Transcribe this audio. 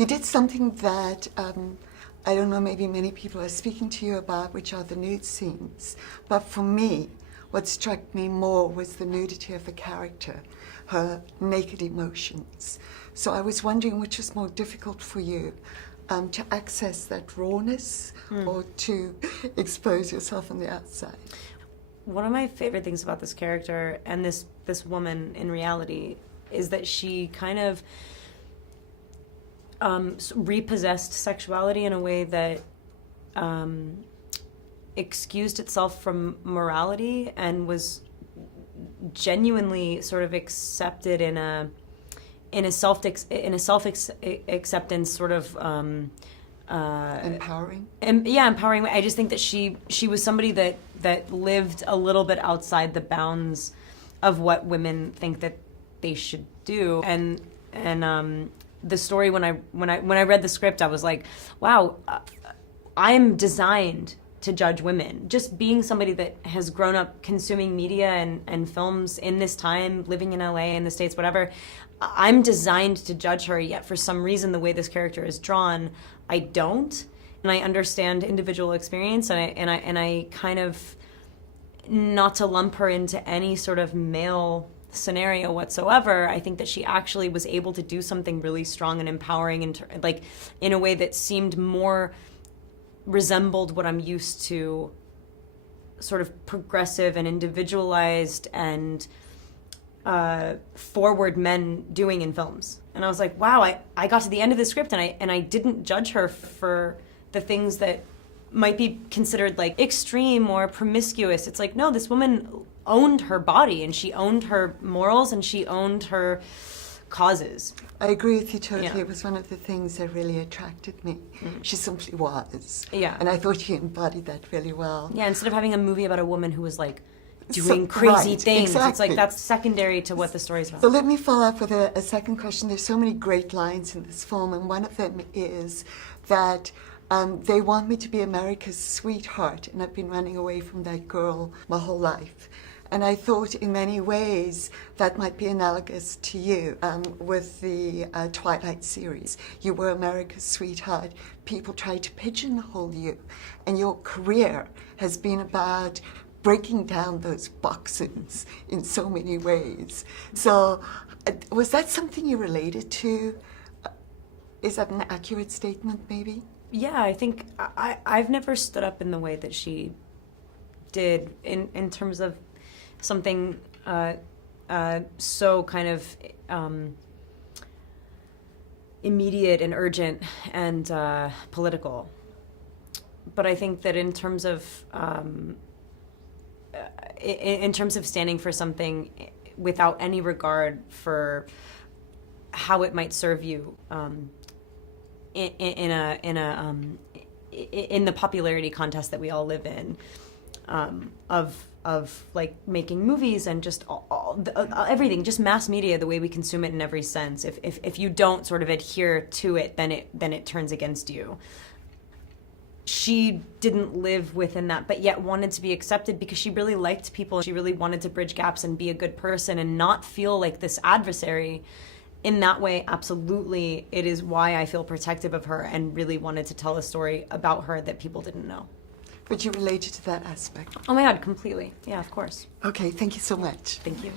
You did something that I don't know, maybe many people are speaking to you about, which are the nude scenes. But for me, what struck me more was the nudity of the character, her naked emotions. So I was wondering which was more difficult for you, to access that rawness or to expose yourself on the outside. One of my favorite things about this character and this woman in reality is that she kind of repossessed sexuality in a way that excused itself from morality and was genuinely sort of accepted in a self acceptance sort of Empowering? Empowering way. I just think that she was somebody that lived a little bit outside the bounds of what women think that they should do. And the story, when I read the script, I was like, wow, I am designed to judge women. Just being somebody that has grown up consuming media and films in this time, living in LA, in the States, whatever, I'm designed to judge her, yet for some reason the way this character is drawn, I don't. And I understand individual experience, and I kind of, not to lump her into any sort of male scenario whatsoever, I think that she actually was able to do something really strong and empowering in a way that seemed more resembled what I'm used to, sort of progressive and individualized and forward men doing in films. And I was like, wow, I got to the end of the script and I didn't judge her for the things that might be considered like extreme or promiscuous. It's like, no, this woman owned her body and she owned her morals and she owned her causes. I agree with you totally. Yeah. It was one of the things that really attracted me. She simply was. Yeah. And I thought she embodied that really well. Yeah, instead of having a movie about a woman who was like doing crazy things, exactly. It's like that's secondary to what the story's about. So let me follow up with a second question. There's so many great lines in this film, and one of them is that they want me to be America's sweetheart, and I've been running away from that girl my whole life. And I thought in many ways that might be analogous to you with the Twilight series. You were America's sweetheart. People tried to pigeonhole you. And your career has been about breaking down those boxes in so many ways. So was that something you related to? Is that an accurate statement, maybe? Yeah, I think I've never stood up in the way that she did in terms of something so kind of immediate and urgent and political. But I think that in terms of standing for something without any regard for how it might serve you in the popularity contest that we all live in, of like making movies and just everything, just mass media, the way we consume it in every sense. If you don't sort of adhere to it, then it turns against you. She didn't live within that, but yet wanted to be accepted because she really liked people. She really wanted to bridge gaps and be a good person and not feel like this adversary. In that way, absolutely, it is why I feel protective of her and really wanted to tell a story about her that people didn't know. But you related to that aspect. Oh my God, completely. Yeah, of course. Okay, thank you so much. Thank you.